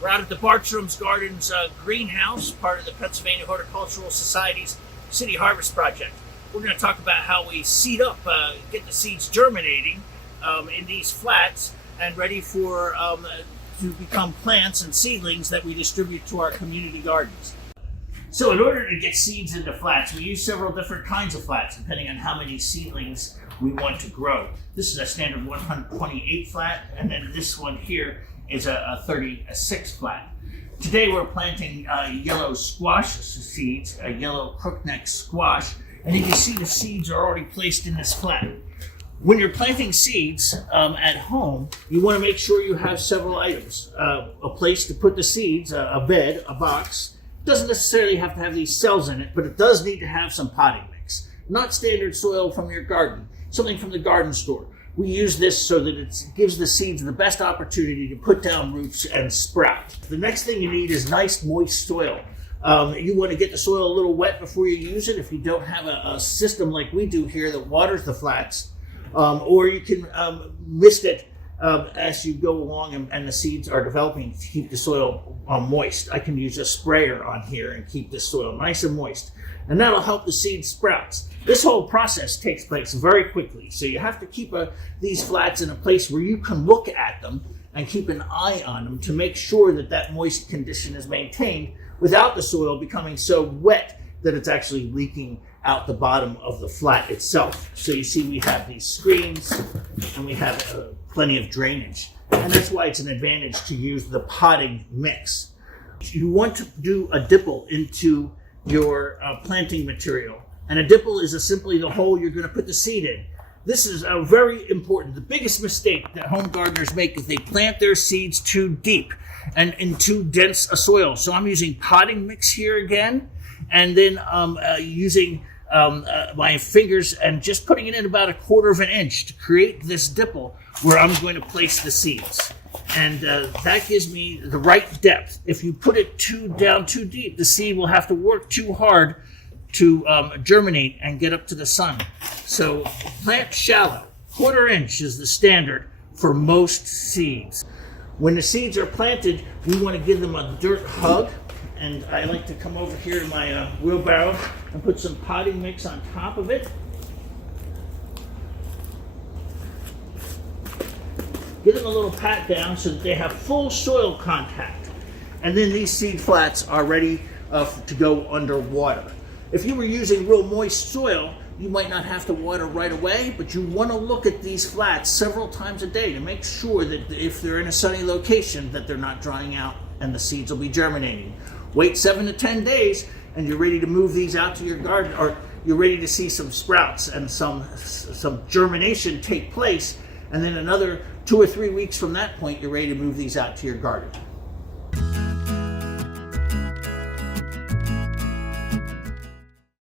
We're out at the Bartram's Gardens greenhouse, part of the Pennsylvania Horticultural Society's City Harvest Project. We're going to talk about how we seed up, get the seeds germinating in these flats and ready for to become plants and seedlings that we distribute to our community gardens. So in order to get seeds into flats, we use several different kinds of flats depending on how many seedlings we want to grow. This is a standard 128 flat, and then this one here is a 36 flat. Today we're planting yellow squash seeds, a yellow crookneck squash, and you can see the seeds are already placed in this flat. When you're planting seeds at home, you want to make sure you have several items. A place to put the seeds, a bed, a box. Doesn't necessarily have to have these cells in it, but it does need to have some potting mix. Not standard soil from your garden, something from the garden store. We use this so that it gives the seeds the best opportunity to put down roots and sprout. The next thing you need is nice moist soil. You want to get the soil a little wet before you use it if you don't have a system like we do here that waters the flats, or you can mist it as you go along and the seeds are developing to keep the soil moist. I can use a sprayer on here and keep the soil nice and moist, and that'll help the seed sprouts. This whole process takes place very quickly, so you have to keep these flats in a place where you can look at them and keep an eye on them to make sure that that moist condition is maintained without the soil becoming so wet that it's actually leaking out the bottom of the flat itself. So you see we have these screens and we have plenty of drainage, and that's why it's an advantage to use the potting mix. You want to do a dipple into your planting material, and a dipple is simply the hole you're going to put the seed in. This is very important. The biggest mistake that home gardeners make is they plant their seeds too deep and in too dense a soil. So I'm using potting mix here again, and then using my fingers and just putting it in about 1/4 inch to create this dipple where I'm going to place the seeds. And that gives me the right depth. If you put it down too deep, the seed will have to work too hard to germinate and get up to the sun. So plant shallow. 1/4 inch is the standard for most seeds. When the seeds are planted, we want to give them a dirt hug. And I like to come over here to my wheelbarrow and put some potting mix on top of it. Give them a little pat down so that they have full soil contact. And then these seed flats are ready to go underwater. If you were using real moist soil, you might not have to water right away, but you want to look at these flats several times a day to make sure that if they're in a sunny location that they're not drying out and the seeds will be germinating. Wait 7 to 10 days and you're ready to move these out to your garden, or you're ready to see some sprouts and some germination take place, and then another 2 or 3 weeks from that point you're ready to move these out to your garden.